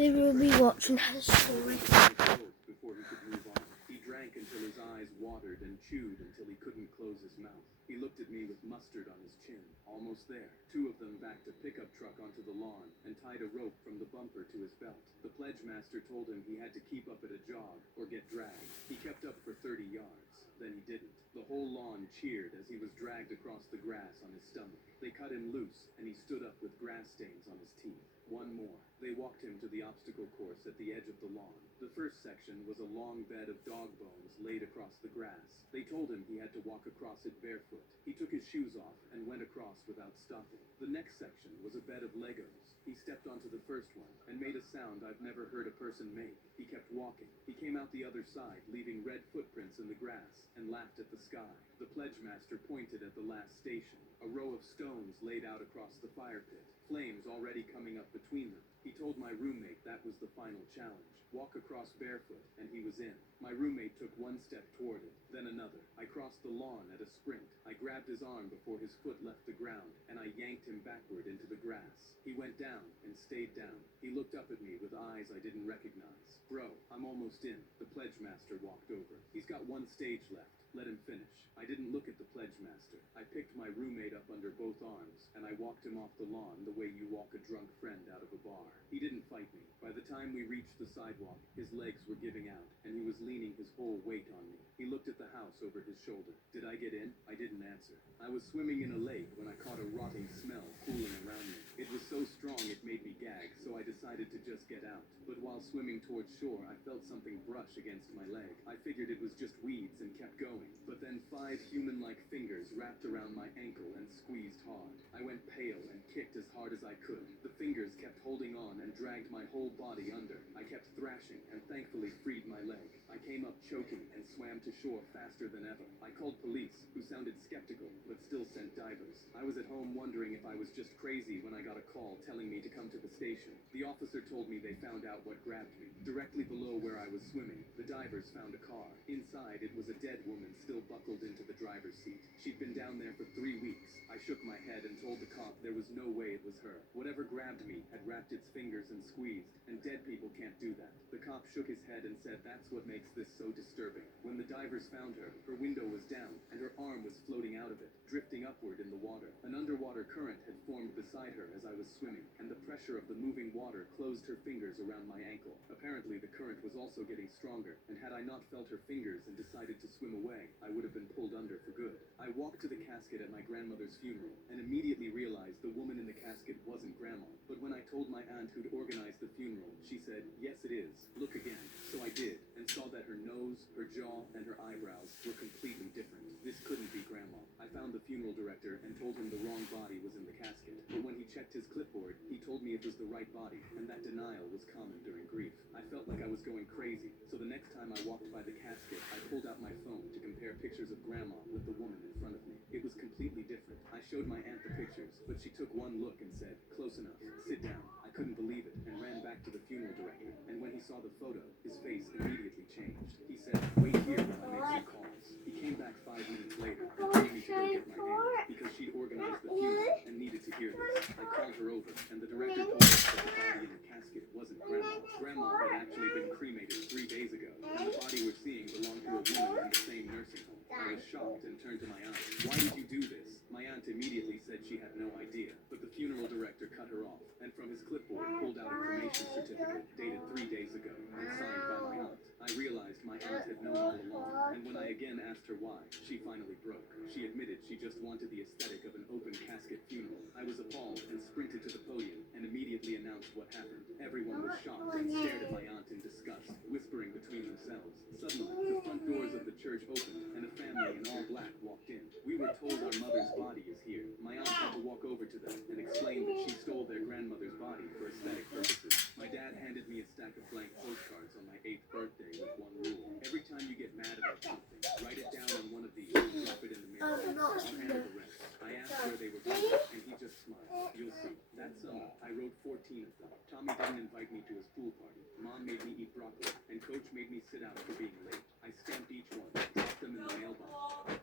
They will be watching her story. Before he could move on, he drank until his eyes watered and chewed until he couldn't close his mouth. He looked at me with mustard on his chin. Almost there. Two of them backed a pickup truck onto the lawn and tied a rope from the bumper to his belt. The pledge master told him he had to keep up at a jog or get dragged. He kept up for 30 yards. Then he didn't. The whole lawn cheered as he was dragged across the grass on his stomach. They cut him loose, and he stood up with grass stains on his teeth. One more. They walked him to the obstacle course at the edge of the lawn. The first section was a long bed of dog bones laid across the grass. They told him he had to walk across it barefoot. He took his shoes off and went across without stopping. The next section was a bed of Legos. He stepped onto the first one and made a sound I've never heard a person make. He kept walking. He came out the other side, leaving red footprints in the grass, and laughed at the sky. The pledge master pointed at the last station, a row of stones laid out across the fire pit, flames already coming up between them. He told my roommate that was the final challenge. Walk across barefoot, and he was in. My roommate took one step toward it, then another. I crossed the lawn at a sprint. I grabbed his arm before his foot left the ground, and I yanked him backward into the grass. He went down and stayed down. He looked up at me with eyes I didn't recognize. Bro, I'm almost in. The pledge master walked over. He's got one stage left. Let him finish. I didn't look at the pledge master. I picked my roommate up under both arms, and I walked him off the lawn the way you walk a drunk friend out of a bar. He didn't fight me. By the time we reached the sidewalk, his legs were giving out, and he was leaning his whole weight on me. He looked at the house over his shoulder. Did I get in? I didn't answer. I was swimming in a lake when I caught a rotting smell cooling around me. It was so strong it made me gag, so I decided to just get out. But while swimming towards shore, I felt something brush against my leg. I figured it was just weeds and kept going. But then 5 human-like fingers wrapped around my ankle and squeezed hard. I went pale and kicked as hard as I could. The fingers kept holding on and dragged my whole body under. I kept thrashing and thankfully freed my leg. I came up choking and swam to shore faster than ever. I called police, who sounded skeptical, but still sent divers. I was at home wondering if I was just crazy when I got a call telling me to come to the station. The officer told me they found out what grabbed me. Directly below where I was swimming, the divers found a car. Inside, it was a dead woman still buckled into the driver's seat. She'd been down there for 3 weeks. I shook my head and told the cop there was no way it was her. Whatever grabbed me had wrapped its fingers and squeezed, and dead people can't do that. The cop shook his head and said that's what makes this so disturbing. When the divers found her, her window was down, and her arm was floating out of it, drifting upward in the water. An underwater current had formed beside her as I was swimming, and the pressure of the moving water closed her fingers around my ankle. Apparently, the current was also getting stronger, and had I not felt her fingers and decided to swim away, I would have been pulled under for good. I walked to the casket at my grandmother's funeral, and immediately realized the woman in the casket wasn't Grandma. But when I told my aunt who'd organized the funeral, she said, "Yes, it is. Look again." So I did, and saw that her nose, her jaw, and her eyebrows were completely different. This couldn't be Grandma. I found the funeral director and told him the wrong body was in the casket. But when he checked his clipboard, he told me it was the right body, and that denial was common during grief. I felt like I was going crazy, so the next time I walked by the casket, I pulled out my phone to compare pictures of Grandma with the woman in front of me. It was completely different. I showed my aunt the pictures, but she took one look and said, "Close enough. Sit down." I couldn't believe it and ran back to the funeral director, and when he saw the photo, his face immediately changed. He said, "Wait here while I make some calls." He came back 5 minutes later and told me to go get my aunt because she'd organized the funeral and needed to hear this. I called her over, and the director told us that the body in the casket wasn't Grandma. Grandma had actually been cremated 3 days ago, and the body we're seeing belonged to a woman in the same nursing home. I was shocked and turned to my aunt. "Why did you do this?" My aunt immediately said she had no idea, but the funeral director cut her off, and from his clipboard pulled out a cremation certificate dated 3 days ago and signed by my aunt. I realized my aunt had known all along, and when I again asked her why, she finally broke. She admitted she just wanted the aesthetic of an open casket funeral. I was appalled and sprinted to the podium and immediately announced what happened. Everyone was shocked and stared at my aunt in disgust, whispering between themselves. Suddenly, the front doors of the church opened, and a family in all black walked in. "We were told our mother's body is here." My aunt had to walk over to them and explain that she stole their grandmother's body for aesthetic purposes. My dad handed me a stack of blank postcards on my 8th birthday with one rule. Every time you get mad about something, write it down on one of these and drop it in the mail. I'll handle the rest. I asked where they were from, and he just smiled. "You'll see." That summer, I wrote 14 of them. Tommy didn't invite me to his pool party. Mom made me eat broccoli, and Coach made me sit out for being late. I stamped each one, dropped them in the mailbox.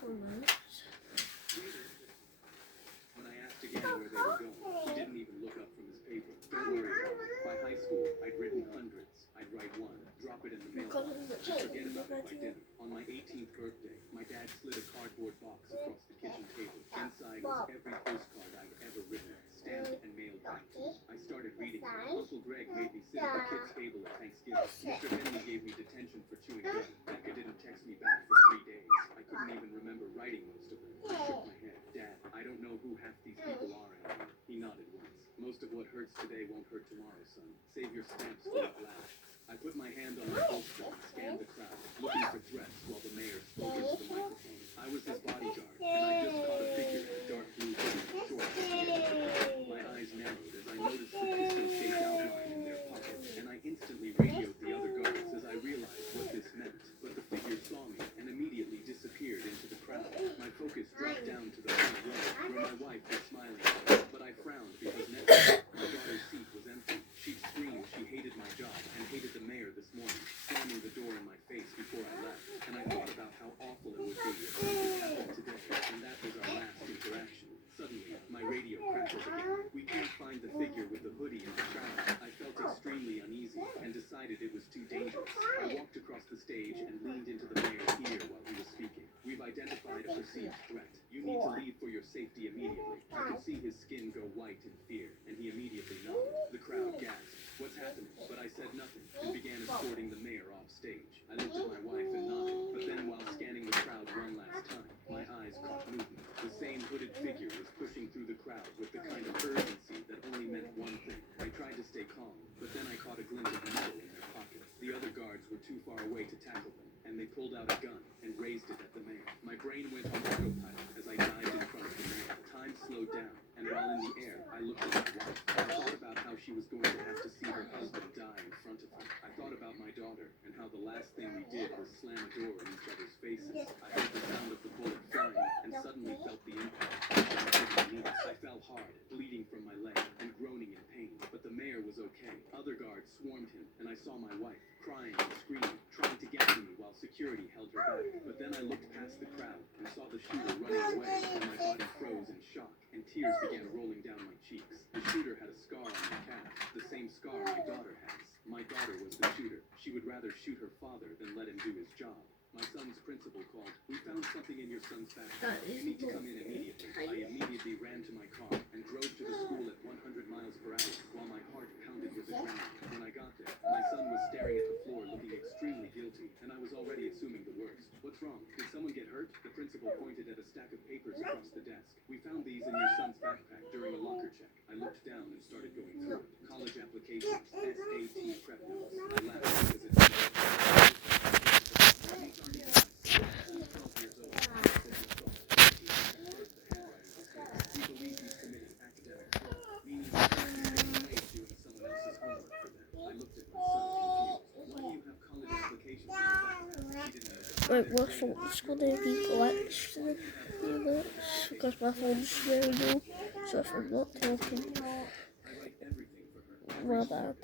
For months. cardboard box across the kitchen table. Inside was every postcard I'd ever written, stamped and mailed back to me. I started reading them. Uncle Greg made me sit at the kids' table at Thanksgiving. Mr. Henry gave me detention for chewing gum. Becca didn't text me back for 3 days. I couldn't even remember writing most of them. I shook my head. Dad, I don't know who half these people are anymore. He nodded once. Most of what hurts today won't hurt tomorrow, son. Save your stamps for it lasts. I put my hand on my holster and scanned the crowd, looking for threats while the mayor spoke into the microphone. I was his bodyguard, and I just caught a figure in a dark blue hoodie and shorts at the end of the crowd. My eyes narrowed as I noticed the pistol-shaped outline in their pocket, and I instantly radioed the other guards as I realized what this meant. But the figure saw me and immediately disappeared into the crowd. My focus dropped down to the front row, where my wife was smiling at me, but I frowned because next to me, my daughter's seat was empty. She'd screamed she hated my job and hated the mayor this morning, slamming the door in my face before I left. And I thought about how awful it would be if something happened today, and that was our last interaction. Suddenly, my radio crackled again. We can't find the figure with the hoodie in the crowd. I felt extremely uneasy and decided it was too dangerous. I walked across the stage and leaned into the mayor's ear while he was speaking. We've identified a perceived threat. You need to leave for your safety immediately. I could see his skin go white in fear, and he immediately nodded. The crowd gasped. What's happening? But I said nothing and began escorting the mayor off stage. I looked at my wife and nodded, but then while scanning the crowd one last time, my eyes caught movement. The same hooded figure was pushing through the crowd with the kind of urgency that only meant one thing. I tried to stay calm, but then I caught a glimpse of metal in their pocket. The other guards were too far away to tackle them, and they pulled out a gun and raised it at the mayor. My brain went on autopilot as I dived in front of the mayor. Time slowed down, and while in the air, I looked at my wife. I thought about how she was going to have to see her husband die in front of her. I thought about my daughter and how the last thing we did was slam a door in each other's faces. I heard the sound of the bullet flying and suddenly felt the impact. I fell hard, bleeding from my leg and groaning in pain. But the mayor was okay. Other guards swarmed him, and I saw my wife crying and screaming, trying to get to me while security held her back. But then I looked past the crowd and saw the shooter running away, and my body froze in shock, and tears began rolling down my cheeks. The shooter had a scar on her calf, the same scar my daughter has. My daughter was the shooter. She would rather shoot her father than let him do his job. My son's principal called. We found something in your son's backpack. You need to come in immediately. I immediately ran to my car and drove to the school at 100 miles per hour while my heart pounded with the ground. When I got there, my son was staring at the floor looking extremely guilty, and I was already assuming the worst. What's wrong? Did someone get hurt? The principal pointed at a stack of papers across the desk. We found these in your son's backpack during a locker check. I looked down and started going through it. College applications, SAT prep notes. I laughed because it's Right, my phone's gonna be glitched in a few minutes because my phone's very low, so if I'm not talking, my bad.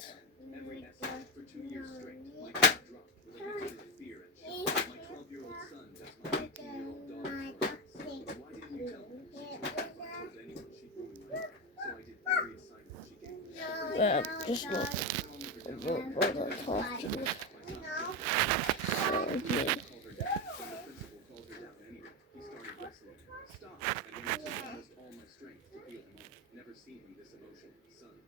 every essay for 2 years straight. My jaw dropped with a mix of fear and shock. My 12-year-old son does my 18-year-old daughter's work. Why didn't you tell me? She told me if I told anyone she'd ruin my life. So I did every assignment she gave me. Just not, I'm not bother talking. So, yeah.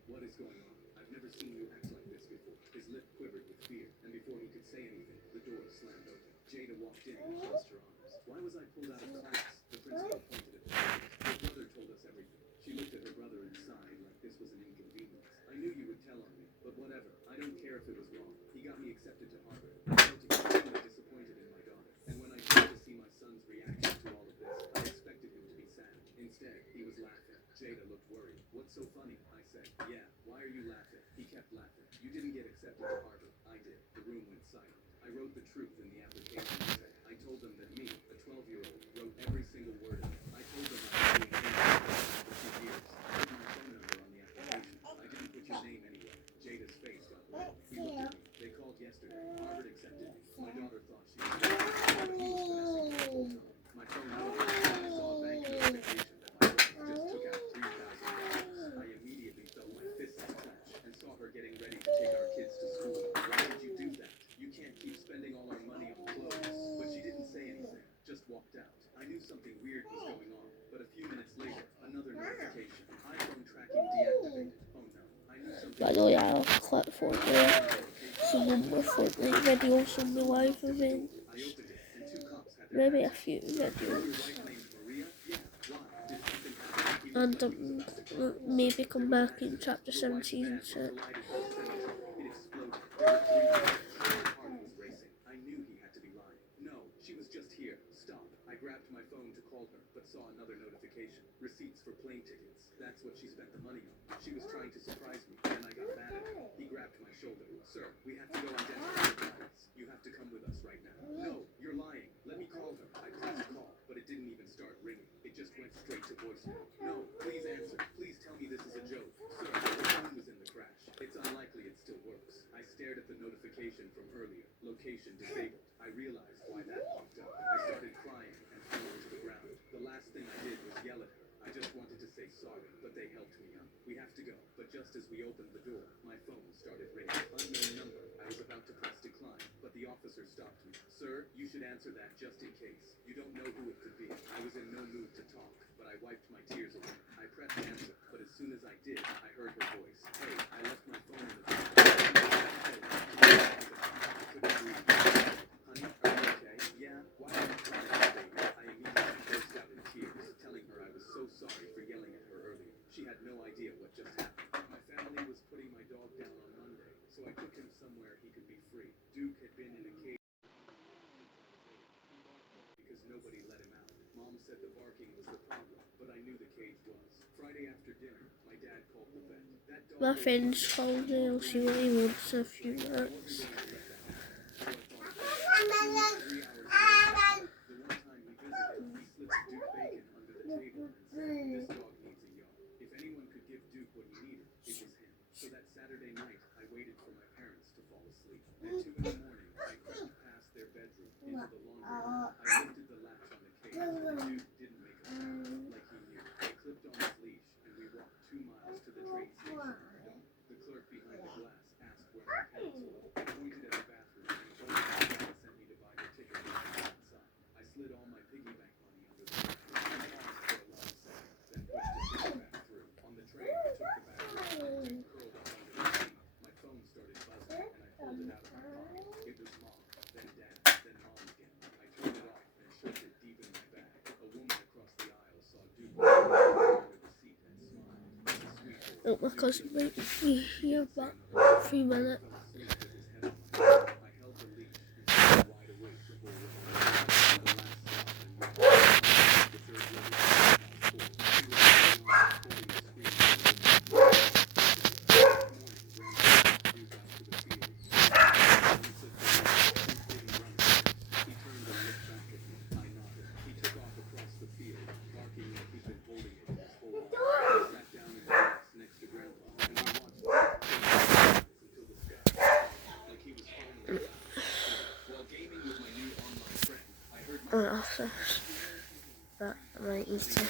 What is going on? I've never seen you act like this before. His lip quivered with fear, and before he could say anything, the door slammed open. Jada walked in and crossed her arms. Why was I pulled out of class? The principal pointed at her. Your brother told us everything. She looked at her brother and sighed like this was an inconvenience. I knew you would tell on me, but whatever. I don't care if it was wrong. He got me accepted to Harvard. I felt extremely disappointed in my daughter, and when I came to see my son's reaction to all of this, I expected him to be sad. Instead, he was laughing. Jada looked worried. What's so funny? I said. Yeah, why are you laughing? He kept laughing. You didn't get accepted to Harvard. I did. The room went silent. I wrote the truth in the application essay. I told them that something weird was going on. But a few minutes later, another notification. iPhone tracking deactivated. Oh no, I knew something By the way, I'll click some more Fortnite videos on the live event. I opened it, and two cops had their Maybe a hands. few Your videos. wife named Maria? Yeah. Why? Did something happen? He looked And like he was about to cry. maybe come back in chapter Your 7 wife's season van 6. collided with the semi-truck. It exploded. There were 3 victims. My heart was racing. I knew he had to be lying. No, she was just here. Stop. I grabbed my phone to call her, but saw another notification. Receipts for plane tickets. That's what she spent the money on. She was trying to surprise me, and I got mad at her. He grabbed my shoulder. Sir, we have to go identify the bodies. You have to come with us right now. No, you're lying. Let me call her. I pressed call, but it didn't even start ringing. It just went straight to voicemail. No, please answer. Please tell me this is a joke. Sir, the phone was in the crash. It's unlikely it still works. I stared at the notification from earlier. Location disabled. I realized why that popped up. I started crying and fell onto the ground. The last thing I did was yell at her. I just wanted to say sorry, but they helped me up. We have to go. But just as we opened the door, my phone started ringing. Unknown number. I was about to press decline, but the officer stopped me. Sir, you should answer that just in case. You don't know who it could be. I was in no mood to talk, but I wiped my tears away. I pressed answer, but as soon as I did, I heard her voice. Hey, I left my phone in the car. I couldn't breathe. Honey, are you okay? Yeah? Why are you crying, baby? I immediately burst out in tears, telling her I was so sorry for yelling at her earlier. She had no idea what just happened. My family was putting my dog down on Monday, so I took him somewhere he could be free. Duke had been in a cage because nobody let him out. Mom said the barking was the problem, but I knew the cage was. Friday after dinner, my dad called the vet. That dog My friend's called me. I'll see what he wants in a few minutes. So that Saturday night, I waited for my parents to fall asleep. At 2 in the morning, I crept past their bedroom into the laundry room. I lifted the latch on the cage, but Duke didn't make a sound, like he knew. I clipped on his leash, and we walked 2 miles to the train station. The clerk behind the glass asked where my parents were. I pointed at the bathroom and told him my dad sent me to buy the ticket from outside. I slid all my piggy bank money under the bed. I paused for a long second, then pushed the ticket back through. On the train, I took the bag and Duke curled up under the seat. My phone started buzzing, and I pulled it out of my pocket. It was Mom, then Dad, then Mom again. I turned it off and shoved it deep in my bag. A woman across the aisle saw Duke under the seat and smiled. It was a sweet voice. Oh, my cousin might be here about 3 minutes. After that, I might need to.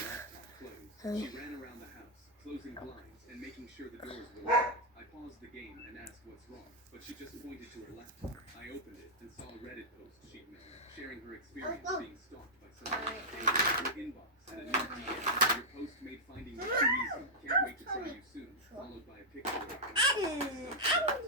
She ran around the house, closing blinds and making sure the doors were locked. I paused the game and asked what's wrong, but she just pointed to her laptop. I opened it and saw a Reddit post she'd made, sharing her experience being stalked by someone. Your inbox had a new DM. Your post made finding you too easy. Can't wait to try you soon. Followed by a picture of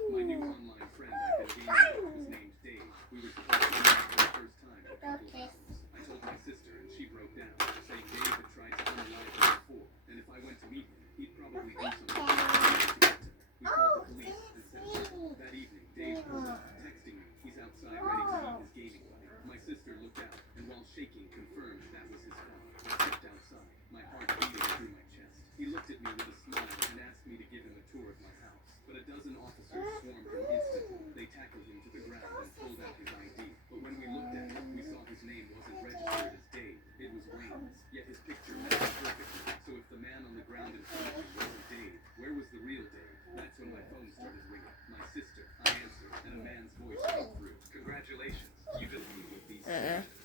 my new online friend I've been gaming with was named Dave. We were supposed to meet for the first time in a couple of hours. I told my sister and she broke down, saying Dave had tried to unalive her before, and if I went to meet him, he'd probably do something to get to her. We called the police and sent help. That evening, Dave pulled up, texting me. He's outside ready to meet his gaming buddy. My sister looked out, and while shaking, confirmed that was his car. I stepped outside, my heart beating through my chest. He looked at me with a smile and asked me to give him a tour of my house. But a dozen officers swarmed him instantly. They tackled him to the ground and pulled out his ID. But when we looked at it, we saw his name wasn't registered as Dave. It was Wayne's. Yet his picture matched perfectly. So if the man on the ground in front of me wasn't Dave, where was the real Dave? That's when my phone started ringing. My sister. I answered, and a man's voice came through. Congratulations. You just meet with these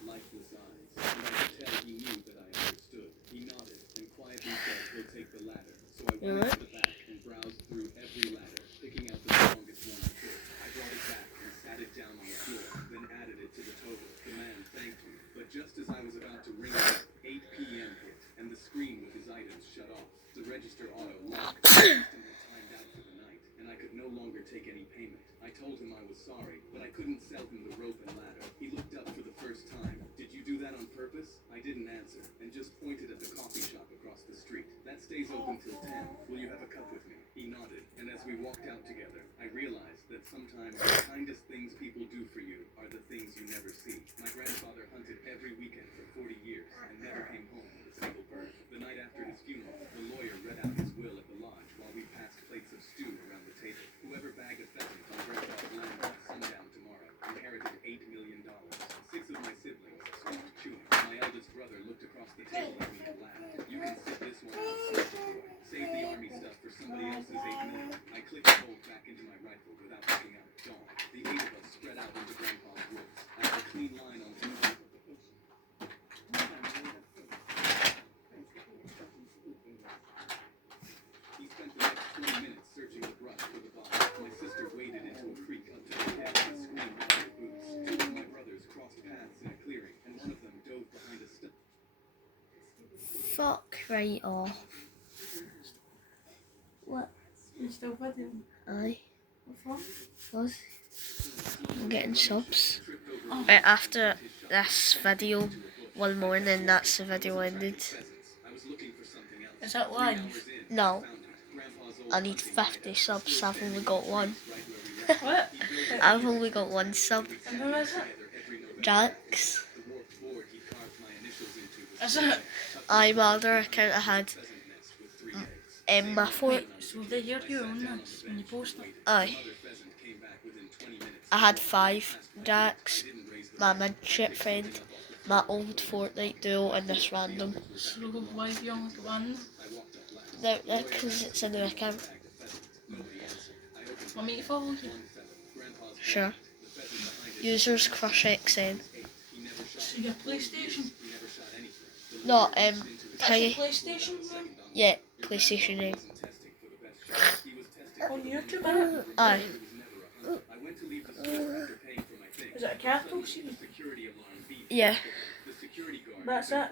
lifeless eyes. And I could tell he knew that I understood. He nodded and quietly said he'll take the ladder. So I went to the back and browsed through every ladder, picking out the strongest one I could. I brought it back and sat it down on the floor, then added it to the total. The man thanked me. But just as I was about to ring it, 8 was shut off. The register auto locked and timed out for the night, and I could no longer take any payment. I told him I was sorry, but I couldn't sell him the rope and ladder. He looked up for the first time. Did you do that on purpose? I didn't answer, and just pointed at the coffee shop across the street. That stays open till 10. Will you have a cup with me? He nodded, and as we walked out together, I realized that sometimes the kindest things people do for you are the things you never see. My grandfather hunted every weekend for 40 years and never came home with a single bird. The night after his funeral, the lawyer read out his will at the lodge while we passed plates of stew around the table. Whoever bagged a pheasant on Grandpa's land by sundown tomorrow inherited $8 million. 6 of my siblings stopped chewing. My eldest brother looked across the table at me and laughed. You can sit this one out, Soldier Boy. Save the army stuff for somebody else's $8 million. I clicked the bolt back into my rifle without looking out. Dawn. The 8 of us spread out into Grandpa's woods. I had a clean line on two. He spent the next 20 minutes searching the brush for the body. My sister waded into a creek up to her head and screamed out her boots. 2 of my brothers crossed paths in a clearing, and one of them dove behind a stump. Fuck right off. What? You're still videoing? Aye. What Was. I'm getting subs. Right after this video, one morning, that's the video ended. Is that live? No. I need 50 subs, I've only got one. What? I've only got one sub. And who is it? Jax. Is it? My other account I had Emma Fort. So they hear you on this when you post it? Aye. I had 5 Jax, my midship friend, my old Fortnite duo, and this random. So why have you only got one? Because it's a new account. Want me to follow you? Sure. Users Crush XN. So your PlayStation? No, That's your Peggy. PlayStation name? Yeah, PlayStation name. On YouTube, innit? Aye. Is it a capital C? Yeah. That's it?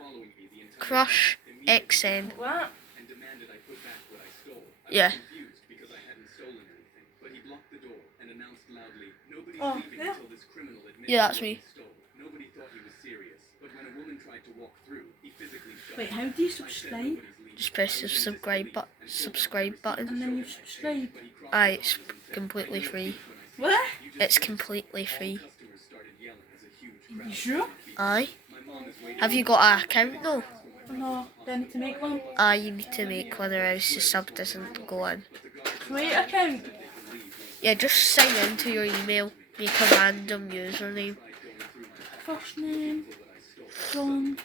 Crush XN. What? Yeah. Oh, yeah. Yeah, that's me. Wait, how do you subscribe? Just press the subscribe button. And then you subscribe? Aye, it's completely free. What? It's completely free. You sure? Aye. Have you got an account though? No, do I need to make one? Aye, you need to make one or else the sub doesn't go in. Create account? Yeah, just sign into your email. Make a random username. First name, John.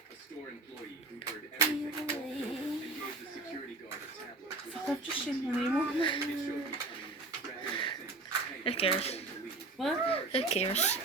Fuck, I've just seen my name on it. Who cares? What? Who cares?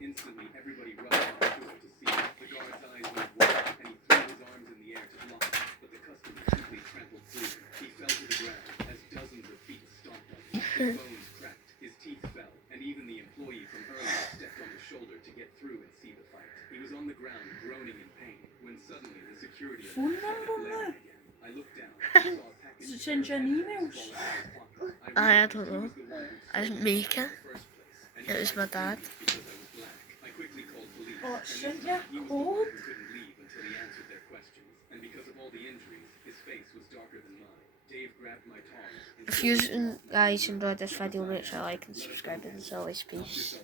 Instantly, everybody rushed out the door to see him. The guard's eyes went wide, and he threw his arms in the air to block it. But the customer simply trampled through him. He fell to the ground as dozens of feet stomped on him. His bones cracked, his teeth fell, and even the employee from earlier stepped on his shoulder to get through and see the fight. He was on the ground, groaning in pain, when suddenly the security Phone started number, blaring man? again. I looked down, saw a package. Does it send you an emails? I don't know. I didn't make it. It was my dad. Oh, it sent you a code? If you guys enjoyed this video, make sure to like and subscribe, and as always, peace.